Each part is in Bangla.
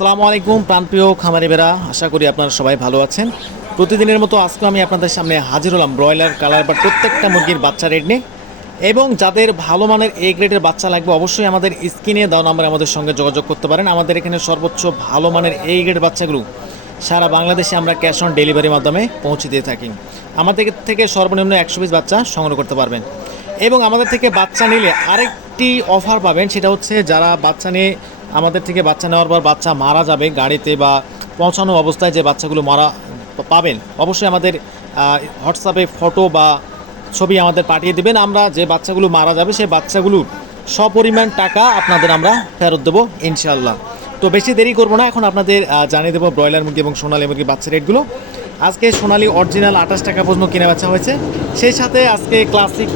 আসসালামু আলাইকুম, প্রাণপ্রিয় খামারি বেরা আশা করি আপনারা সবাই ভালো আছেন। প্রতিদিনের মতো আজকে আমি আপনাদের সামনে হাজির হলাম ব্রয়লার, কালার বা প্রত্যেকটা মুরগির বাচ্চা রেট নিয়ে। এবং যাদের ভালো মানের এ গ্রেডের বাচ্চা লাগবে, অবশ্যই আমাদের স্ক্রিনে দেওয়া নাম্বারে আমাদের সঙ্গে যোগাযোগ করতে পারেন। আমাদের এখানে সর্বোচ্চ ভালো মানের এই গ্রেড বাচ্চাগুলো সারা বাংলাদেশে আমরা ক্যাশ অন ডেলিভারির মাধ্যমে পৌঁছে দিয়ে থাকি। আমাদের থেকে সর্বনিম্ন একশো পিস বাচ্চা সংগ্রহ করতে পারবেন। এবং আমাদের থেকে বাচ্চা নিলে আরেকটি অফার পাবেন, সেটা হচ্ছে যারা বাচ্চা নিয়ে আমাদের থেকে বাচ্চা নেওয়ার পর বাচ্চা মারা যাবে গাড়িতে বা পৌঁছানো অবস্থায় যে বাচ্চাগুলো মারা পাবেন, অবশ্যই আমাদের হোয়াটসঅ্যাপে ফটো বা ছবি আমাদের পাঠিয়ে দেবেন। আমরা যে বাচ্চাগুলো মারা যাবে সেই বাচ্চাগুলোর সপরিমাণ টাকা আপনাদের আমরা ফেরত দেবো ইনশাল্লাহ তো বেশি দেরি করব না, এখন আপনাদের জানিয়ে দেবো ব্রয়লার মুরগি এবং সোনালী মুরগি বাচ্চা রেটগুলো। আজকে সোনালি অরিজিনাল আঠাশ টাকা পর্যন্ত কিনে বেচা হয়েছে। সেই সাথে আজকে ক্লাসিক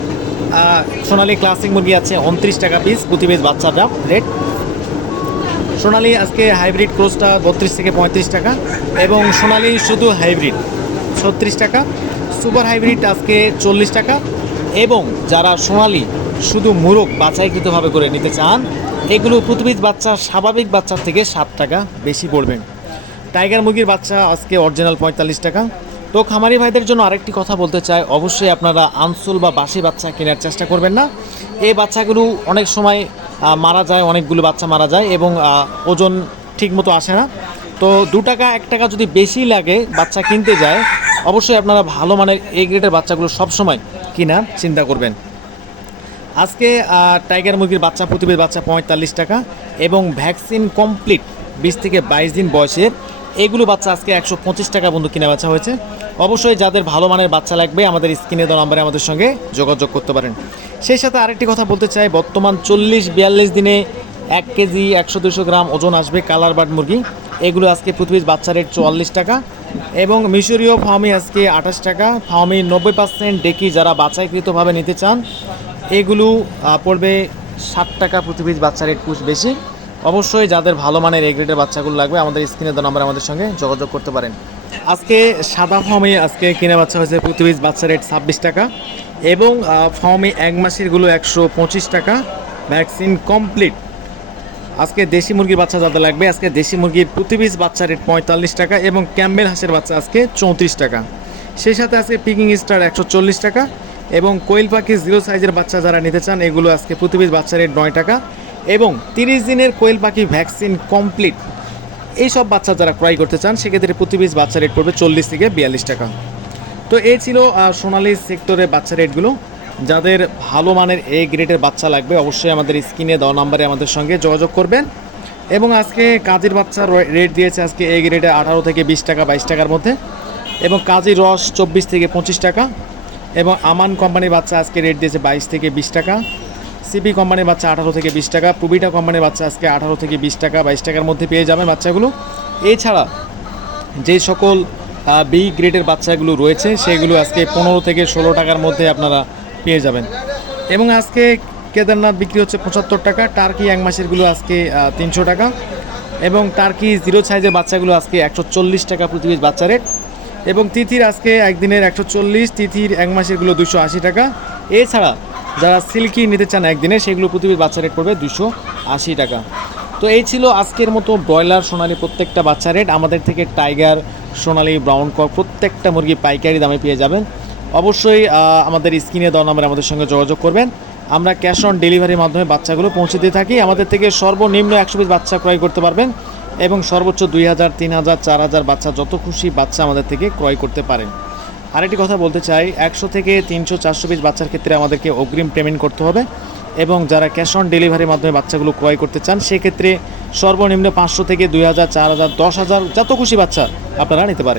সোনালি ক্লাসিক মুরগি আছে, উনত্রিশ টাকা পিস প্রতি পিস বাচ্চাটা রেট সোনালি আজকে হাইব্রিড ক্রোসটা বত্রিশ থেকে পঁয়ত্রিশ টাকা এবং সোনালি শুধু হাইব্রিড ছত্রিশ টাকা, সুপার হাইব্রিড আজকে চল্লিশ টাকা এবং যারা সোনালি শুধু মুরগ বাছাইকৃতভাবে করে নিতে চান, এগুলো প্রতিবিধ বাচ্চা, স্বাভাবিক বাচ্চার থেকে সাত টাকা বেশি পড়বেন টাইগার মুরগির বাচ্চা আজকে অরিজিনাল পঁয়তাল্লিশ টাকা। তো খামারি ভাইদের জন্য আরেকটি কথা বলতে চাই। অবশ্যই আপনারা আনসুল বা বাসি বাচ্চা কেনার চেষ্টা করবেন না। এই বাচ্চাগুলো অনেক সময় মারা যায়, অনেকগুলো বাচ্চা মারা যায় এবং ওজন ঠিকমতো আসে না। তো দু টাকা, এক টাকা যদি বেশি লাগে বাচ্চা কিনতে যায়, অবশ্যই আপনারা ভালো মানের এই গ্রেডের বাচ্চাগুলো সবসময় কেনার চিন্তা করবেন। আজকে টাইগার মুরগির বাচ্চা প্রতিবেদ বাচ্চা পঁয়তাল্লিশ টাকা এবং ভ্যাকসিন কমপ্লিট বিশ থেকে বাইশ দিন বয়সের। এগুলো বাচ্চা আজকে একশো পঁচিশ টাকা বন্ধু কিনে বাচ্চা হয়েছে। অবশ্যই যাদের ভালো মানের বাচ্চা লাগবে, আমাদের স্ক্রিনে দেওয়া নাম্বারে আমাদের সঙ্গে যোগাযোগ করতে পারেন। সেই সাথে আরেকটি কথা বলতে চাই, বর্তমান চল্লিশ বিয়াল্লিশ দিনে এক কেজি একশো দুশো গ্রাম ওজন আসবে কালার বার্ড মুরগি। এগুলো আজকে পৃথিবীর বাচ্চা রেট চুয়াল্লিশ টাকা এবং মিশরীয় ফার্মি আজকে আঠাশ টাকা। ফার্মি নব্বই পার্সেন্ট ডেকি যারা বাছাইকৃতভাবে নিতে চান, এগুলো পড়বে ষাট টাকা পিস বাচ্চা রেট কুচ বেশি। অবশ্যই যাদের ভালো মানের এই গ্রেডের বাচ্চাগুলো লাগবে, আমাদের স্ক্রিনে দেওয়া নাম্বার আমাদের সঙ্গে যোগাযোগ করতে পারেন। আজকে সাদা ফর্মে আজকে কিনে বাচ্চা হয়েছে প্রতি বাচ্চা রেট ছাব্বিশ টাকা এবং ফর্মে এক মাসেরগুলো একশো পঁচিশ টাকা ভ্যাকসিন কমপ্লিট আজকে দেশি মুরগির বাচ্চা যাদের লাগবে, আজকে দেশি মুরগির প্রতি বাচ্চা রেট পঁয়তাল্লিশ টাকা এবং ক্যাম্বেল হাঁসের বাচ্চা আজকে চৌত্রিশ টাকা। সেই সাথে আজকে পিকিং স্টার একশো চল্লিশ টাকা এবং কোয়েল পাখি জিরো সাইজের বাচ্চা যারা নিতে চান, এগুলো আজকে প্রতি পিস বাচ্চা রেট নয় টাকা এবং তিরিশ দিনের কোয়েল পাখি ভ্যাকসিন কমপ্লিট। এই সব বাচ্চা যারা ক্রয় করতে চান, সেক্ষেত্রে প্রতি পিস বাচ্চা রেট পড়বে চল্লিশ থেকে বিয়াল্লিশ টাকা। তো এই ছিল সোনালী সেক্টরের বাচ্চা রেটগুলো। যাদের ভালো মানের এ গ্রেডের বাচ্চা লাগবে, অবশ্যই আমাদের স্ক্রিনে দেওয়া নাম্বারে আমাদের সঙ্গে যোগাযোগ করবেন। এবং আজকে কাজের বাচ্চার রেট দিয়েছে আজকে এ গ্রেডে আঠারো থেকে বিশ টাকা, বাইশ টাকার মধ্যে। এবং কাজের রস চব্বিশ থেকে পঁচিশ টাকা। এবং আমান কোম্পানির বাচ্চা আজকে রেট দিয়েছে বাইশ থেকে বিশ টাকা। সিপি কোম্পানির বাচ্চা আঠারো থেকে বিশ টাকা, প্রবিটা কোম্পানির বাচ্চা আজকে আঠারো থেকে বিশ টাকা, বাইশ টাকার মধ্যে পেয়ে যাবেন বাচ্চাগুলো। এছাড়া যে সকল বি গ্রেডের বাচ্চাগুলো রয়েছে, সেগুলো আজকে পনেরো থেকে ষোলো টাকার মধ্যে আপনারা পেয়ে যাবেন। এবং আজকে কেদারনাথ বিক্রি হচ্ছে পঁচাত্তর টাকা, টার্কি এক মাসেরগুলো আজকে তিনশো টাকা। এবং টার্কি জিরো সাইজের বাচ্চাগুলো আজকে একশো চল্লিশ টাকা প্রতি পিস বাচ্চা রেট। এবং তিথির আজকে একদিনের একশো চল্লিশ, তিথির এক মাসেরগুলো দুশো আশি টাকা। এছাড়া যারা সিল্কি নিতে চান একদিনে, সেগুলো প্রতি বাচ্চা রেট পড়বে দুশো আশি টাকা। তো এই ছিল আজকের মতো ব্রয়লার সোনালি প্রত্যেকটা বাচ্চা রেট। আমাদের থেকে টাইগার, সোনালি, ব্রাউন কক প্রত্যেকটা মুরগি পাইকারি দামে পেয়ে যাবেন। অবশ্যই আমাদের স্ক্রিনে দেওয়া নাম্বারে আমাদের সঙ্গে যোগাযোগ করবেন। আমরা ক্যাশ অন ডেলিভারির মাধ্যমে বাচ্চাগুলো পৌঁছে দিয়ে থাকি। আমাদের থেকে সর্বনিম্ন একশো পিস বাচ্চা ক্রয় করতে পারবেন এবং সর্বোচ্চ দুই হাজার, তিন হাজার, চার হাজার বাচ্চা, যত খুশি বাচ্চা আমাদের থেকে ক্রয় করতে পারেন। আরেকটি কথা বলতে চাই, একশো থেকে তিনশো চারশো পিস বাচ্চার ক্ষেত্রে আমাদেরকে অগ্রিম পেমেন্ট করতে হবে এবং যারা ক্যাশ অন ডেলিভারির মাধ্যমে বাচ্চাগুলো ক্রয় করতে চান, সেক্ষেত্রে সর্বনিম্ন পাঁচশো থেকে দুই হাজার, চার হাজার, দশ হাজার, যত খুশি বাচ্চা আপনারা নিতে পারেন।